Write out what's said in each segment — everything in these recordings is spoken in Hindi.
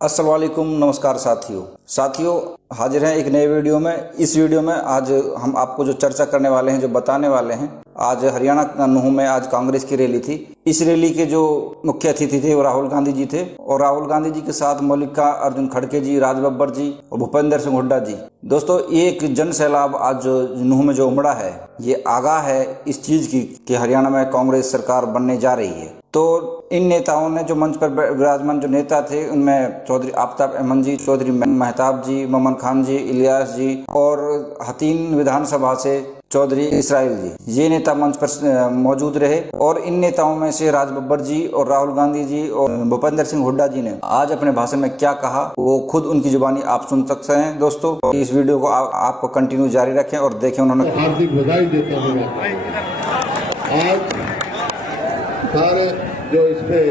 अस्सलाम वालेकुम, नमस्कार साथियों हाजिर हैं एक नए वीडियो में। इस वीडियो में आज हम आपको जो चर्चा करने वाले हैं, जो बताने वाले हैं, आज हरियाणा नूंह में आज कांग्रेस की रैली थी। इस रैली के जो मुख्य अतिथि थे वो राहुल गांधी जी थे और राहुल गांधी जी के साथ मल्लिकार्जुन खड़गे जी, राज बब्बर जी और भूपेंद्र सिंह हुड्डा जी। दोस्तों, एक जन सैलाब आज नूंह में जो उमड़ा है, ये आगाह है इस चीज की कि हरियाणा में कांग्रेस सरकार बनने जा रही है। तो इन नेताओं ने, जो मंच पर विराजमान जो नेता थे, उनमें चौधरी आफ्ताब अहमद जी, चौधरी महताब जी, मोमन खान जी, इलियास जी और हतीन विधानसभा से चौधरी इसराइल जी, ये नेता मंच पर मौजूद रहे। और इन नेताओं में से राज बब्बर जी और राहुल गांधी जी और भूपेंद्र सिंह हुड्डा जी ने आज अपने भाषण में क्या कहा, वो खुद उनकी जुबानी आप सुन सकते हैं। दोस्तों, इस वीडियो को आपको कंटिन्यू जारी रखें और देखें उन्होंने। हार्दिक बधाई देता हूँ। आज सारे जो इसमें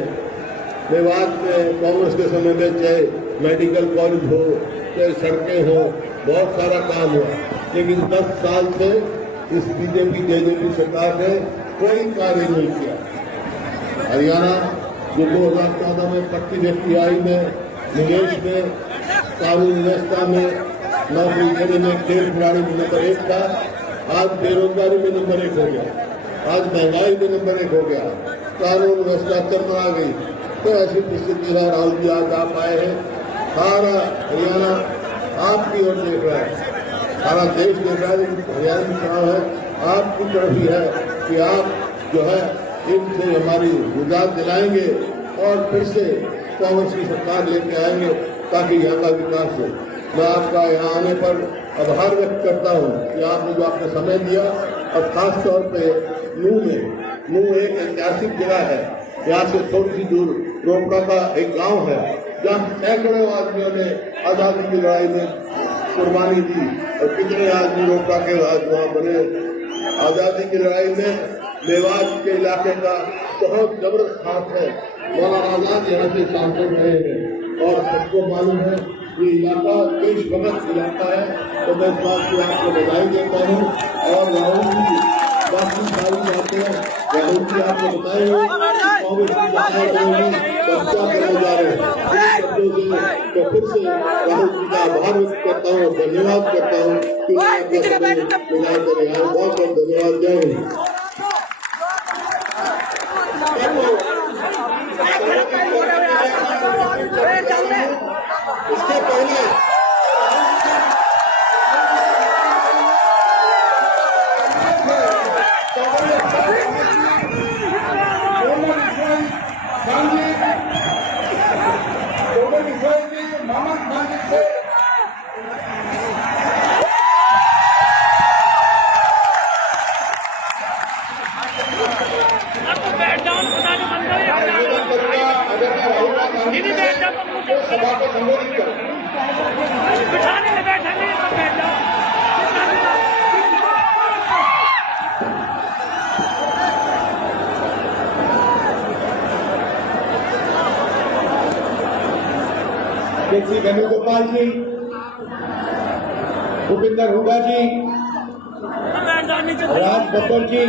मेवात में कांग्रेस के समय में चाहे मेडिकल कॉलेज हो, चाहे सड़कें हो, बहुत सारा काम हुआ, लेकिन 10 साल से इस बीजेपी जेजेपी सरकार ने कोई कार्य नहीं किया। हरियाणा जो 2014 में पट्टी व्यक्ति आई में, निवेश में, कानून व्यवस्था में, नौकरी देने में, खेल खिलाड़ी में नंबर 1 था। आज बेरोजगारी में नंबर 1 हो गया, आज महंगाई में नंबर 1 हो गया, कानून व्यवस्था चरमरा गई। तो ऐसी परिस्थिति है, राहुल जी आज आप आए हैं, सारा हरियाणा आपकी ओर देख रहा है, सारा देश देख रहा है, हरियाणा की चुनाव है, आपकी तरफ ही है कि आप जो है इनसे हमारी गुजात दिलाएंगे और फिर से कांग्रेस की सरकार लेके आएंगे ताकि यहाँ का विकास हो। मैं आपका यहाँ आने पर आभार व्यक्त करता हूँ कि आपने जो आपने समय दिया, और खास तौर पे नूंह एक ऐतिहासिक जगह है। यहाँ से थोड़ी सी दूर रोपड़ा का एक गांव है जहाँ सैकड़ों आदमियों ने आजादी की लड़ाई में कुर्बानी दी, और कितने आदमी रोपड़ा के आज वहाँ बने। आजादी की लड़ाई में मेवात के इलाके का बहुत जबरदस्त हाथ है। मौलाना आजाद यहाँ से सांसद रहे हैं और सबको मालूम है ये इलाका देशभक्त इलाका है। तो मैं इस बात की आपको बधाई देता हूँ। और राहुल जी बाकी सारी बातें राहुल जी आपको बताएंगे, कांग्रेस की बातें करेंगे, क्या करने जा रहे हैं। तो फिर से राहुल जी का आभार व्यक्त करता हूँ, धन्यवाद करता हूँ कि बहुत बहुत धन्यवाद। जय हिंद। इसके पहले सभा को संबोधित करें। श्री वेणुगोपाल जी, भूपेंद्र हुड्डा जी, राज बब्बर जी,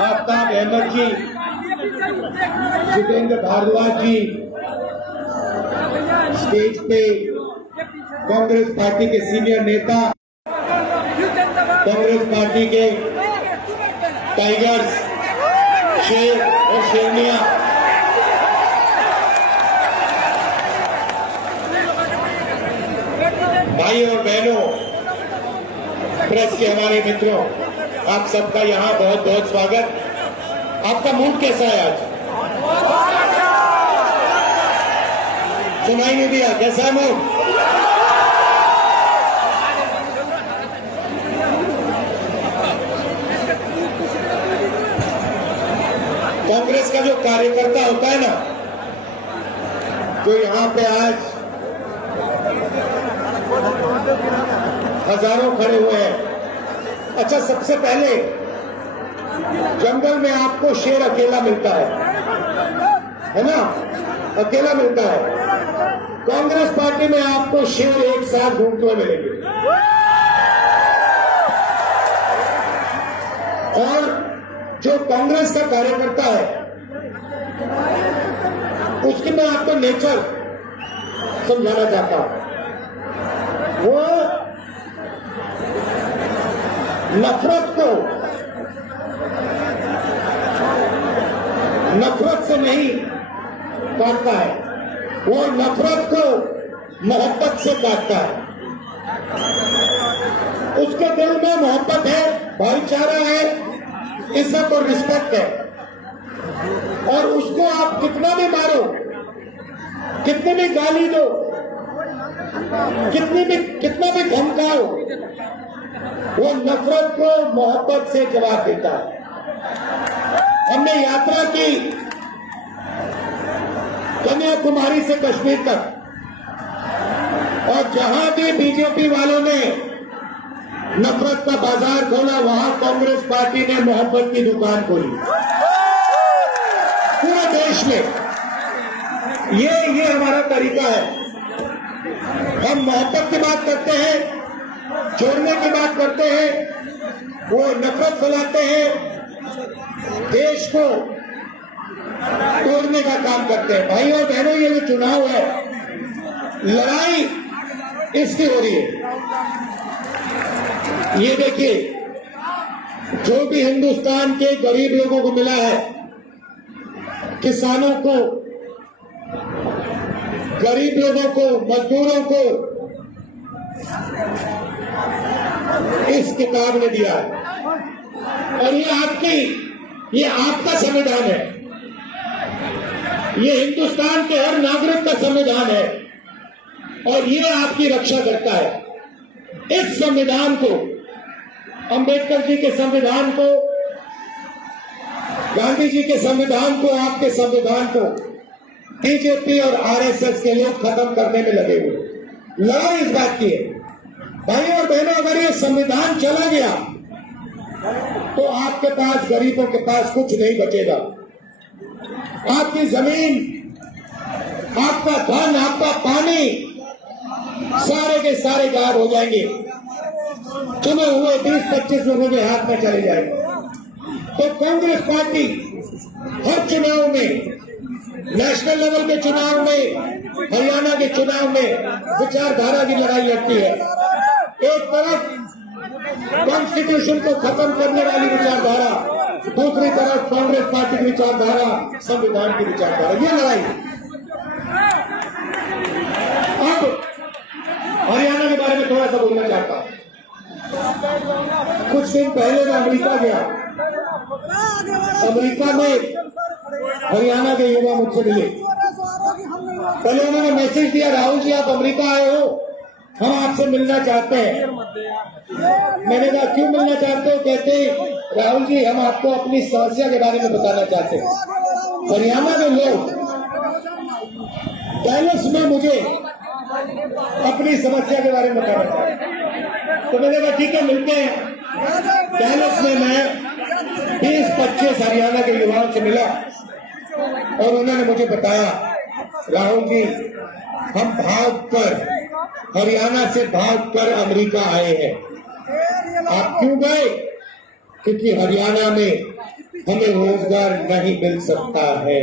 आफ्ताब अहमद जी, जितेंद्र भारद्वाज जी, स्टेज पे कांग्रेस पार्टी के सीनियर नेता, कांग्रेस पार्टी के टाइगर्स, शेर और शेरनिया, भाई और बहनों, प्रेस के हमारे मित्रों, आप सबका यहाँ बहुत बहुत स्वागत। आपका मूड कैसा है आज? सुनाई नहीं दिया, कैसा है मूड? कांग्रेस का जो कार्यकर्ता होता है ना, जो यहाँ पे आज हजारों खड़े हुए हैं। अच्छा, सबसे पहले जंगल में आपको शेर अकेला मिलता है ना, अकेला मिलता है। कांग्रेस पार्टी में आपको शेर एक साथ घूमते हुए मिलेंगे। और जो कांग्रेस का कार्यकर्ता है उसके मैं आपको नेचर समझाना चाहता हूं। वो नफरत से नहीं काटता है, वो नफरत को मोहब्बत से काटता है। उसके दिल में मोहब्बत है, भाईचारा है, इज्जत और रिस्पेक्ट है, और उसको आप कितना भी मारो, कितनी भी गाली दो, कितना भी धमकाओ, वो नफरत को मोहब्बत से जवाब देता है। हमने यात्रा की कन्याकुमारी से कश्मीर तक, और जहां भी बीजेपी वालों ने नफरत का बाजार खोला, वहां कांग्रेस पार्टी ने मोहब्बत की दुकान खोली। पूरे देश में ये हमारा तरीका है। हम मोहब्बत की बात करते हैं, जोड़ने की बात करते हैं, वो नफरत फैलाते हैं, देश को तोड़ने का काम करते हैं। भाई और बहनों, ये जो चुनाव है, लड़ाई इसकी हो रही है। ये देखिए, जो भी हिंदुस्तान के गरीब लोगों को मिला है, किसानों को, गरीब लोगों को, मजदूरों को इस किताब ने दिया है। और ये आपका संविधान है, ये हिंदुस्तान के हर नागरिक का संविधान है, और ये आपकी रक्षा करता है। इस संविधान को, अंबेडकर जी के संविधान को, गांधी जी के संविधान को, आपके संविधान को बीजेपी और आरएसएस के लोग खत्म करने में लगे हुए। लड़ाई इस बात की है। भाई और बहनों, अगर ये संविधान चला गया तो आपके पास, गरीबों के पास कुछ नहीं बचेगा। आपकी जमीन, आपका धन, आपका पानी, सारे के सारे गायब हो जाएंगे, चुने हुए 20-25 लोगों के हाथ में चले जाएंगे। तो कांग्रेस पार्टी हर चुनाव में, नेशनल लेवल के चुनाव में, हरियाणा के चुनाव में विचारधारा की लड़ाई लड़ती है। एक तरफ कॉन्स्टिट्यूशन को खत्म करने वाली विचारधारा, दूसरी तरफ कांग्रेस पार्टी की विचारधारा, संविधान की विचारधारा, ये लड़ाई। अब हरियाणा के बारे में थोड़ा सा बोलना चाहता हूं। कुछ दिन पहले मैं अमेरिका गया। अमेरिका में हरियाणा के युवा मुझसे मिले। पहले उन्होंने मैसेज दिया, राहुल जी आप अमेरिका आए हो, हम आपसे मिलना चाहते हैं। मैंने कहा क्यों मिलना चाहते हो? कहते राहुल जी हम आपको अपनी समस्या के बारे में बताना चाहते हैं। हरियाणा के लोग डैलस में मुझे अपनी समस्या के बारे में बताना चाहते हैं। तो मैंने कहा ठीक है, मिलते हैं। डैलस में मैं 20-25 हरियाणा के युवाओं से मिला और उन्होंने मुझे बताया, राहुल जी हम भागकर, हरियाणा से भागकर अमेरिका आए हैं। आप क्यों गए? क्योंकि हरियाणा में हमें रोजगार नहीं मिल सकता है।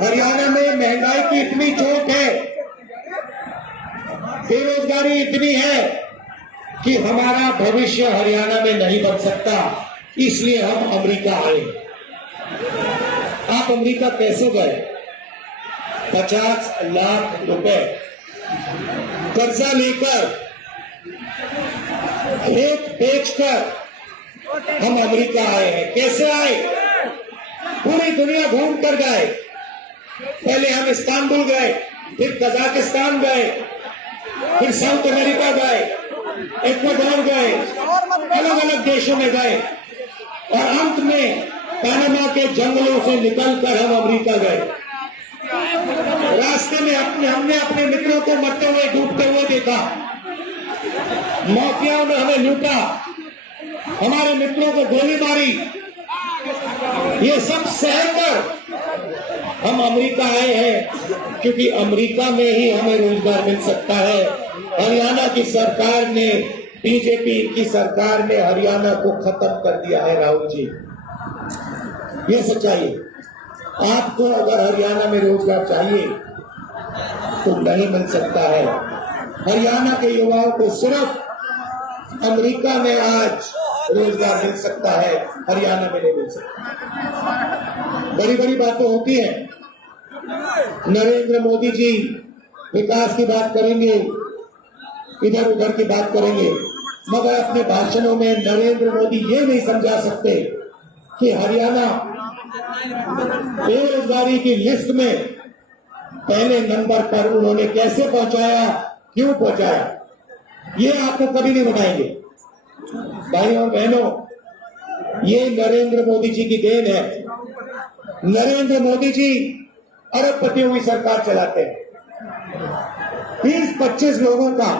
हरियाणा में महंगाई की इतनी चोट है, बेरोजगारी इतनी है कि हमारा भविष्य हरियाणा में नहीं बन सकता, इसलिए हम अमेरिका आए। आप अमेरिका कैसे गए? 50 लाख रुपए कर्जा लेकर, खेत बेचकर हम अमेरिका आए हैं। कैसे आए? पूरी दुनिया घूम कर गए। पहले हम इस्तांबुल गए, फिर कजाकिस्तान गए, फिर साउथ अमेरिका गए, इक्वाडोर गए, अलग अलग देशों में गए, और अंत में पनामा के जंगलों से निकलकर हम अमेरिका गए। रास्ते में हमने अपने मित्रों को मरते हुए, डूबते हुए देखा। माफियाओं ने हमें लूटा, हमारे मित्रों को गोली मारी। ये सब सहकर हम अमेरिका आए हैं, क्योंकि अमेरिका में ही हमें रोजगार मिल सकता है। हरियाणा की सरकार ने, बीजेपी की सरकार ने हरियाणा को खत्म कर दिया है। राहुल जी, ये सच्चाई है। आपको अगर हरियाणा में रोजगार चाहिए तो नहीं मिल सकता है। हरियाणा के युवाओं को सिर्फ अमेरिका में आज रोजगार मिल सकता है, हरियाणा में नहीं मिल सकता। बड़ी बड़ी बातें होती हैं। नरेंद्र मोदी जी विकास की बात करेंगे, इधर उधर की बात करेंगे, मगर अपने भाषणों में नरेंद्र मोदी ये नहीं समझा सकते कि हरियाणा बेरोजगारी की लिस्ट में पहले नंबर पर उन्होंने कैसे पहुंचाया, क्यों पहुंचाया, ये आपको कभी नहीं बताएंगे। भाई और बहनों, ये नरेंद्र मोदी जी की देन है। नरेंद्र मोदी जी अरबपतियों की सरकार चलाते हैं। 20-25 लोगों का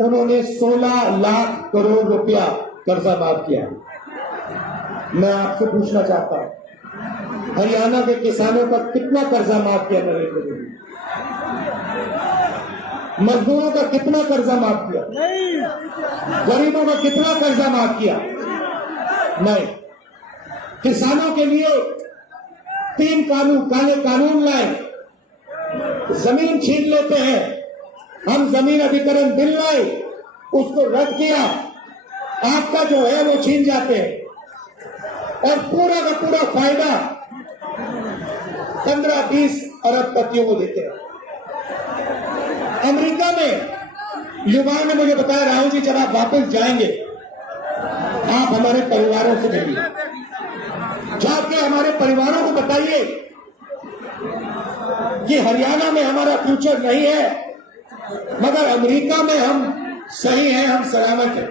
उन्होंने 16 लाख करोड़ रुपया कर्जा माफ किया। मैं आपसे पूछना चाहता हूं, हरियाणा के किसानों का कितना कर्जा माफ किया नरेंद्र मोदी? मजदूरों का कितना कर्जा माफ किया? गरीबों का कितना कर्जा माफ किया? नहीं। किसानों के लिए 3 काले कानून लाए, जमीन छीन लेते हैं, हम जमीन अधिग्रहण बिल लाए, उसको रद्द किया, आपका जो है वो छीन जाते हैं और पूरा का पूरा फायदा 15-20 अरबपतियों को देते हैं। अमेरिका में युवाओं ने मुझे बताया, राहुल जी जब आप वापस जाएंगे आप हमारे परिवारों से मिलिए, जाके हमारे परिवारों को बताइए कि हरियाणा में हमारा फ्यूचर नहीं है, मगर अमेरिका में हम सही हैं, हम सलामत हैं।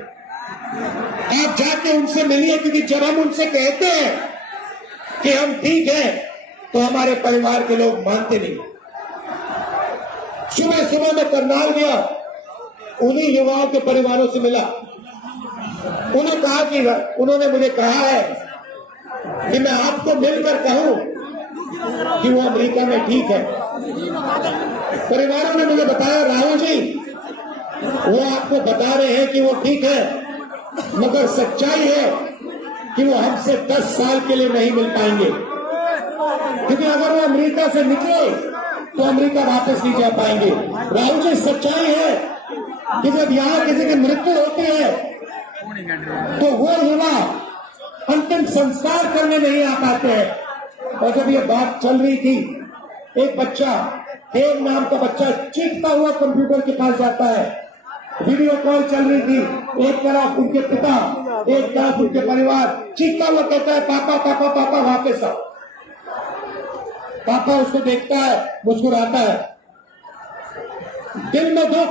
आप जाके उनसे मिलिए, क्योंकि जब हम उनसे कहते हैं कि हम ठीक हैं तो हमारे परिवार के लोग मानते नहीं। सुबह सुबह मैं करनाल गया, उन्हीं युवाओं के परिवारों से मिला। उन्होंने मुझे कहा है कि मैं आपको मिलकर कहूं कि वो अमेरिका में ठीक है। परिवारों ने मुझे बताया, राहुल जी वो आपको बता रहे हैं कि वो ठीक है, मगर सच्चाई है कि वो हमसे 10 साल के लिए नहीं मिल पाएंगे, क्योंकि अगर वो अमेरिका से निकले तो अमेरिका वापस नहीं जा पाएंगे। राहुल जी सच्चाई है कि जब यहाँ किसी की मृत्यु होती है तो वो युवा अंतिम संस्कार करने नहीं आ पाते हैं। और जब ये बात चल रही थी, एक बच्चा, देव नाम का बच्चा चीखता हुआ कंप्यूटर के पास जाता है, वीडियो कॉल चल रही थी, एक तरफ उनके पिता, एक तरफ उनके परिवार, चीखता हुआ कहता है, पापा पापा पापा वापस आओ। पापा उसको देखता है, मुस्कुराता है, दिल में दुख,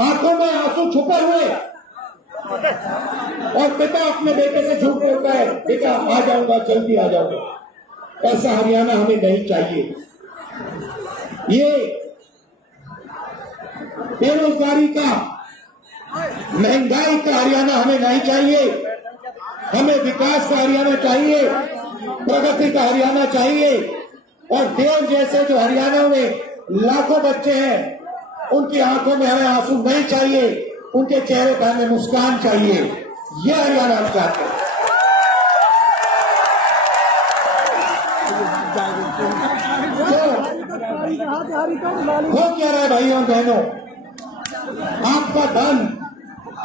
आंखों में आंसू छुपे हुए, और पिता अपने बेटे से झूठ बोलता है, बेटा आ जाऊंगा, जल्दी आ जाऊंगा। ऐसा हरियाणा हमें नहीं चाहिए। ये बेरोजगारी का, महंगाई का हरियाणा हमें नहीं चाहिए। हमें विकास का हरियाणा चाहिए, प्रगति का हरियाणा चाहिए। और देव जैसे जो हरियाणा में लाखों बच्चे हैं, उनकी आंखों में हमें आंसू नहीं चाहिए, उनके चेहरे पर हमें मुस्कान चाहिए। ये हरियाणा हम चाहते हैं। हो क्या रहा है भाइयों बहनों, आपका धन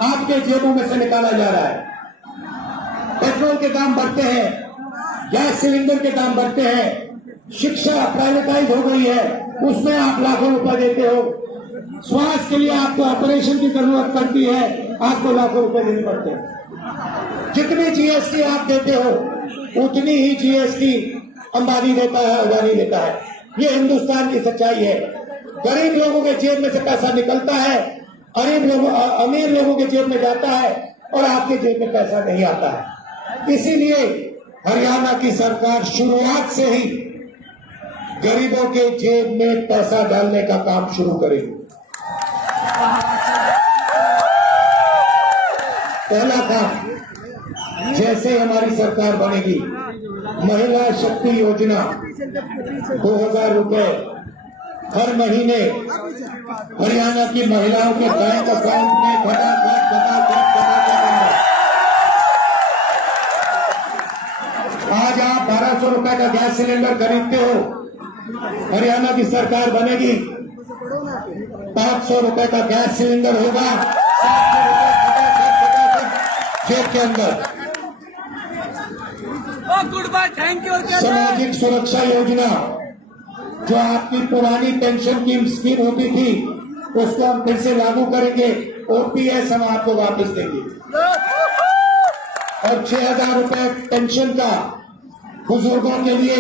आपके जेबों में से निकाला जा रहा है। पेट्रोल के दाम बढ़ते हैं, गैस सिलेंडर के दाम बढ़ते हैं, शिक्षा प्राइवेटाइज हो गई है, उसमें आप लाखों रुपए देते हो। स्वास्थ्य के लिए आपको ऑपरेशन की जरूरत पड़ती है, आपको लाखों रुपए देने पड़ते हैं। जितनी जीएसटी आप देते हो उतनी ही जीएसटी अंबानी देता है, अदानी देता है। ये हिंदुस्तान की सच्चाई है। गरीब लोगों के जेब में से पैसा निकलता है, अमीर लोगों के जेब में जाता है, और आपके जेब में पैसा नहीं आता है। इसीलिए हरियाणा की सरकार शुरुआत से ही गरीबों के जेब में पैसा डालने का काम शुरू करेगी। पहला काम, जैसे हमारी सरकार बनेगी, महिला शक्ति योजना 2000 रुपए हर महीने हरियाणा की महिलाओं के बैंक अकाउंट में खटाखट आज आप 1200 रुपए का गैस सिलेंडर खरीदते हो, हरियाणा की सरकार बनेगी 500 रुपए का गैस सिलेंडर होगा, 700 रुपए जेब के अंदर। Good bye, thank you. सामाजिक सुरक्षा योजना जो आपकी पुरानी पेंशन की स्कीम होती थी उसको हम फिर से लागू करेंगे, ओपीएस हम आपको वापस देंगे और 6,000 रुपए पेंशन का बुजुर्गों के लिए,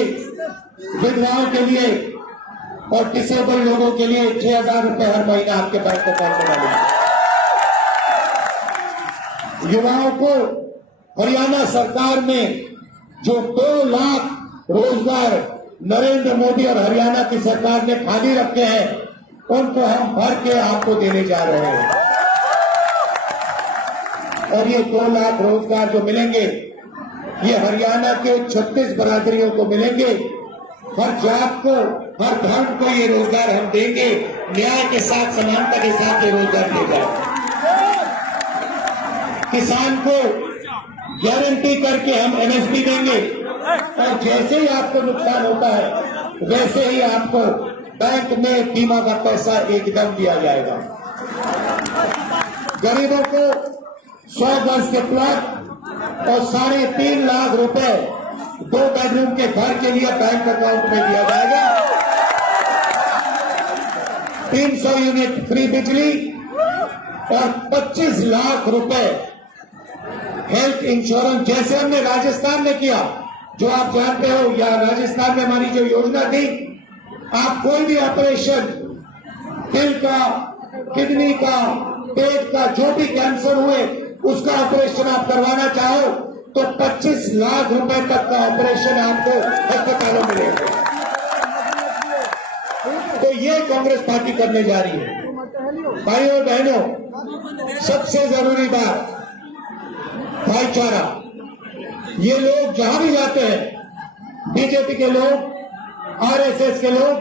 विधवाओं के लिए और डिसेबल लोगों के लिए 6,000 रुपए हर महीना आपके बैंक अकाउंट में डालेंगे। युवाओं को हरियाणा सरकार ने जो 2 लाख रोजगार नरेंद्र मोदी और हरियाणा की सरकार ने खाली रखे हैं उनको हम भर के आपको देने जा रहे हैं और ये 2 लाख रोजगार जो मिलेंगे ये हरियाणा के 36 बरादरियों को मिलेंगे। हर जात को, हर धर्म को ये रोजगार हम देंगे, न्याय के साथ, समानता के साथ ये रोजगार देगा। किसान को गारंटी करके हम एमएसपी देंगे और जैसे ही आपको नुकसान होता है वैसे ही आपको बैंक में बीमा का पैसा एकदम दिया जाएगा। गरीबों को 100 गज के प्लॉट और 3.5 लाख रुपए 2 बेडरूम के घर के लिए बैंक अकाउंट में दिया जाएगा। 300 यूनिट फ्री बिजली और 25 लाख रुपए हेल्थ इंश्योरेंस, जैसे हमने राजस्थान में किया, जो आप जानते हो, या राजस्थान में हमारी जो योजना थी, आप कोई भी ऑपरेशन, दिल का, किडनी का, पेट का, जो भी कैंसर हुए उसका ऑपरेशन आप करवाना चाहो तो 25 लाख रुपए तक का ऑपरेशन आपको अस्पतालों में मिलेगा। तो ये कांग्रेस पार्टी करने जा रही है। भाइयों और बहनों, सबसे जरूरी बात भाईचारा। ये लोग जहां भी जाते हैं, बीजेपी के लोग, आरएसएस के लोग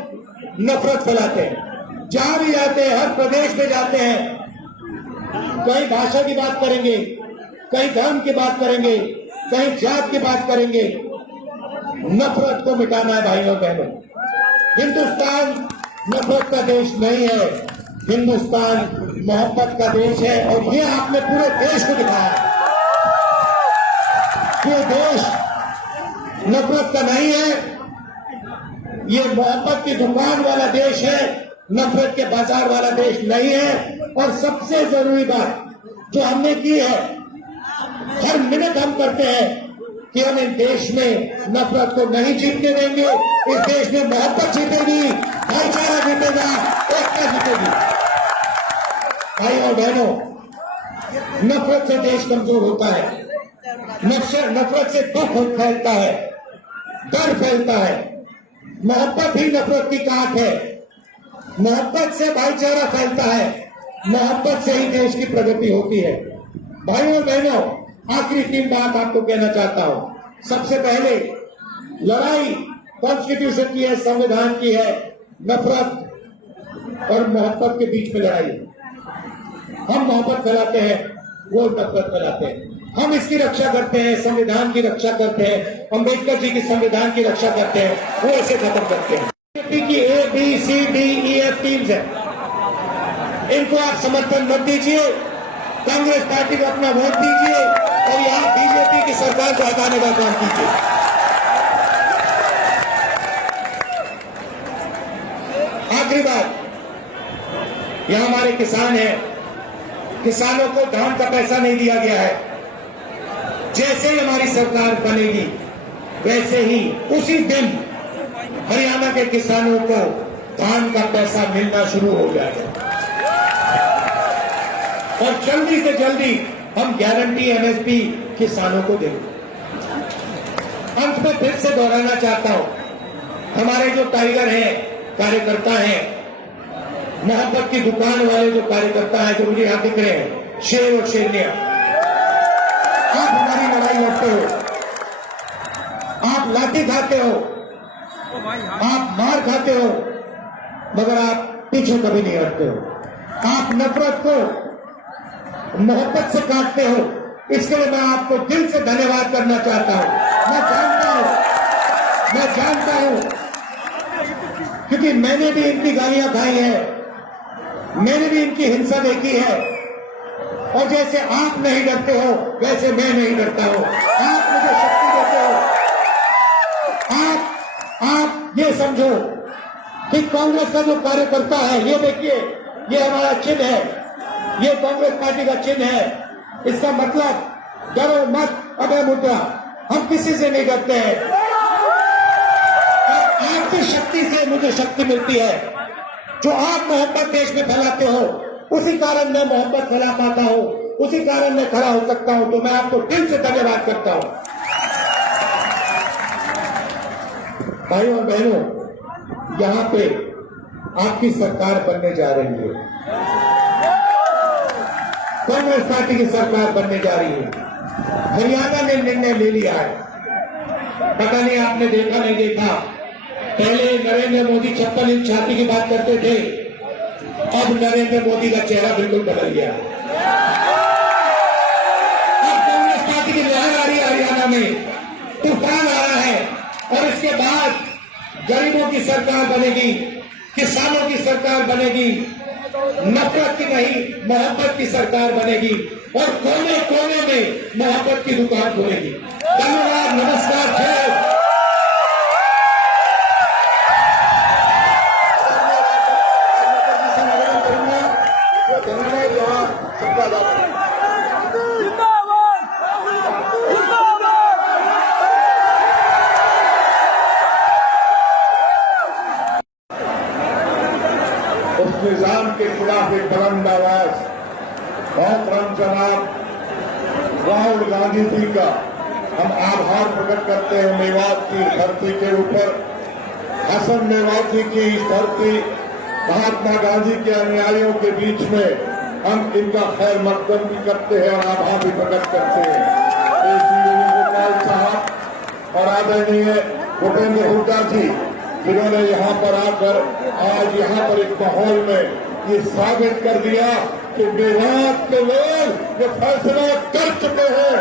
नफरत फैलाते हैं। जहां भी जाते हैं, हर प्रदेश में जाते हैं, कहीं भाषा की बात करेंगे, कहीं धर्म की बात करेंगे, कहीं जात की बात करेंगे। नफरत को मिटाना है भाइयों बहनों। हिंदुस्तान नफरत का देश नहीं है, हिंदुस्तान मोहब्बत का देश है और ये आपने पूरे देश को दिखाया। ये देश नफरत का नहीं है, ये मोहब्बत की दुकान वाला देश है, नफरत के बाजार वाला देश नहीं है। और सबसे जरूरी बात जो हमने की है, हर मिनट हम करते हैं कि हम इस देश में नफरत को नहीं जीतने देंगे, इस देश में मोहब्बत जीतेगी, भाईचारा जीतेगा, एकता जीतेगी। भाई और बहनों, नफरत से देश कमजोर होता है, नफरत से दुख फैलता है, डर फैलता है। मोहब्बत ही नफरत की काट है, मोहब्बत से भाईचारा फैलता है, मोहब्बत से ही देश की प्रगति होती है। भाइयों बहनों, आखिरी 3 बात आपको कहना चाहता हूं। सबसे पहले, लड़ाई कॉन्स्टिट्यूशन की है, संविधान की है, नफरत और मोहब्बत के बीच में लड़ाई है। हम मोहब्बत फैलाते हैं, वो नफरत फैलाते हैं। हम इसकी रक्षा करते हैं, संविधान की रक्षा करते हैं, अम्बेडकर जी की संविधान की रक्षा करते हैं, वो इसे खत्म करते हैं। बीजेपी की ABCDEF टीम्स है, इनको आप समर्थन मत दीजिए, कांग्रेस पार्टी को अपना वोट दीजिए और यहां बीजेपी की सरकार को हटाने का काम कीजिए। आखिरी बात, यहां हमारे किसान हैं, किसानों को धान का पैसा नहीं दिया गया है। जैसे ही हमारी सरकार बनेगी वैसे ही उसी दिन हरियाणा के किसानों को धान का पैसा मिलना शुरू हो जाएगा और जल्दी से जल्दी हम गारंटी एमएसपी किसानों को देंगे। अंत में फिर से दोहराना चाहता हूं, हमारे जो टाइगर हैं, कार्यकर्ता हैं, मोहब्बत की दुकान वाले जो कार्यकर्ता हैं, जो मुझे यहां दिख रहे हैं, शेर और शेरनिया, आप हमारी लड़ाई लड़ते हो, आप लाठी खाते हो, आप मार खाते हो, मगर आप पीछे कभी नहीं हटते हो। आप नफरत को मोहब्बत से काटते हो। इसके लिए मैं आपको दिल से धन्यवाद करना चाहता हूं। मैं जानता हूं जानता हूं, क्योंकि मैंने भी इनकी गालियां खाई है, मैंने भी इनकी हिंसा देखी है। और जैसे आप नहीं डरते हो वैसे मैं नहीं डरता हूं। आप मुझे शक्ति देते हो। आप ये समझो कि कांग्रेस का जो कार्यकर्ता है, ये देखिए, ये हमारा चिन्ह है, ये कांग्रेस पार्टी का चिन्ह है। इसका मतलब डरो मत, अभय मुद्रा। हम किसी से नहीं डरते हैं। आपकी शक्ति से मुझे शक्ति मिलती है। जो आप मोहब्बत देश में फैलाते हो, उसी कारण मैं मोहब्बत फैला पाता हूं, उसी कारण मैं खड़ा हो सकता हूं। तो मैं आपको दिल से धन्यवाद करता हूं। भाइयों और बहनों, यहां पे आपकी सरकार बनने जा रही है, कांग्रेस पार्टी की सरकार बनने जा रही है। हरियाणा ने निर्णय ले लिया है। पता नहीं आपने देखा नहीं देखा, पहले नरेंद्र मोदी 56 इंच छाती की बात करते थे, अब नरेंद्र मोदी का चेहरा बिल्कुल बदल गया। अब कांग्रेस पार्टी की लहर आ रही है, हरियाणा में तूफान आ रहा है। और इसके बाद गरीबों की सरकार बनेगी, किसानों की सरकार बनेगी, नफरत की नहीं मोहब्बत की सरकार बनेगी, और कोने कोने में मोहब्बत की दुकान खोलेगी। धन्यवाद, नमस्कार, जय। उस निजाम के खिलाफ एक बुलंद आवाज मोहतरम जनाब राहुल गांधी जी का हम आभार प्रकट करते हैं। मेवात की धरती के ऊपर हसन मेवाती की इस धरती, महात्मा गांधी के अनुयायियों के बीच में हम इनका खैर मकदम भी करते हैं और आभार भी प्रकट करते हैं। गोपाल साहब और आदरणीय भूपेंद्र हुड्डा जी, जिन्होंने यहाँ पर आकर आज यहाँ पर एक माहौल में ये साबित कर दिया कि मेवात के लोग ये फैसला कर चुके हैं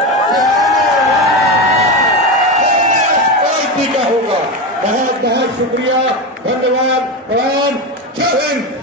कि पार्टी का होगा। बहुत बहुत शुक्रिया, धन्यवाद, प्रणाम, जय हिंद।